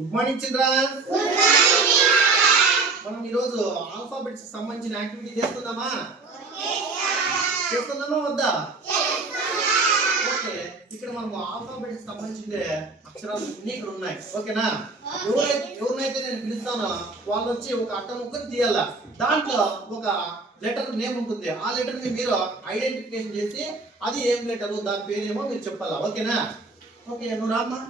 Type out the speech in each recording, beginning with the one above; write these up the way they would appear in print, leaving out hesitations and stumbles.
Good morning children. మనం ఈరోజు alphabets సంబంధించిన యాక్టివిటీ చేస్తున్నామా? చేస్తున్నామా వద్దా? ఓకే, ఇక్కడ మనం ఆల్ఫాబెట్స్ సంబంధించిన అక్షరాలు అన్ని ఇక్కడ ఉన్నాయి. ఓకేనా? ఎవరినైతే నేను పిలుస్తానో వాళ్ళు వచ్చి ఒక అట్ట ముక్కని తీయాల. దాంట్లో ఒక లెటర్ నేమ్ ఉంటుంది. ఆ లెటర్ ని మీరు ఐడెంటిఫికేషన్ చేసి అది ఏం లెటర్, దాని పేరేమో మీరు చెప్పాలా. ఓకేనా? ఓకే, నువ్వు రామ్మా.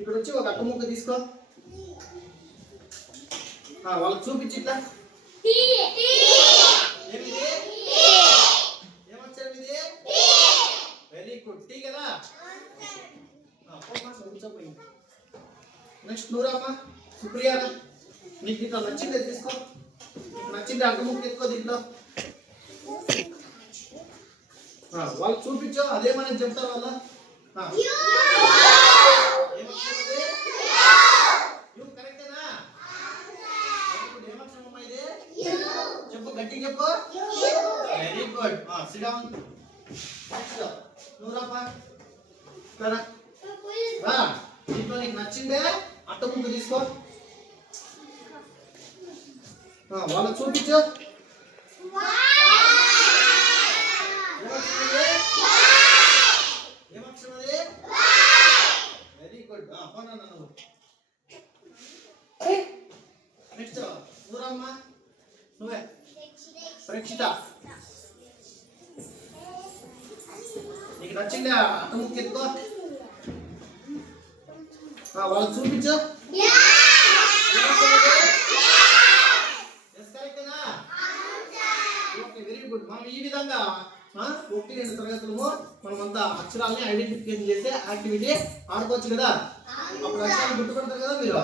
ఇక్కడ వచ్చి ఒక అట్ట ముక్క తీసుకో. వాళ్ళకి చూపించి ఇట్లా. ఏమక్షరం ఇది? వెరీ గుడ్, టీ కదా. నెక్స్ట్ నూరామ్మా, సుప్రియా, నీకు ఇట్లా నచ్చిందే తీసుకో. నచ్చింది అట్ట ముక్క ఎత్తుకో దీంట్లో. వాళ్ళకి చూపించు, అదేమని చెప్తారు వాళ్ళ. చెప్పు, గట్టిగా చెప్పు. Very good. SIT down. నువ్వు రాపా. దీంట్లో నీకు నచ్చిందే అట్ట ముక్క తీసుకో. వాళ్ళకి చూపించు. ఏమక్షరం అది? Very good. నువ్వు నెక్స్ట్ నువ్వమ్మా. నువ్వే ప్రేక్షిత. నీకు నచ్చింది అట్ట ముక్క ఎత్తుకో. వాళ్ళకి చూపించు. Very good. మనం ఈ విధంగా 1-2 తరగతులు మనమంతా అక్షరాలని ఐడెంటిఫికేషన్ చేసే యాక్టివిటీ ఆడుకోవచ్చు కదా. అప్పుడు అక్షరాలు గుర్తుపడతారు కదా మీరు.